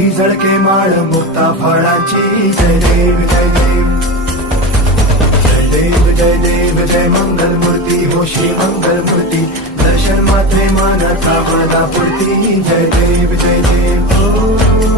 ती झळके माळ मुक्ता फळाची. जय देव जय देव जय देव जय देव जय मंगल मूर्ती हो श्री मंगल मूर्ती. दर्शन मात्रे मानता वरदा पुरती. जय देव जय देव.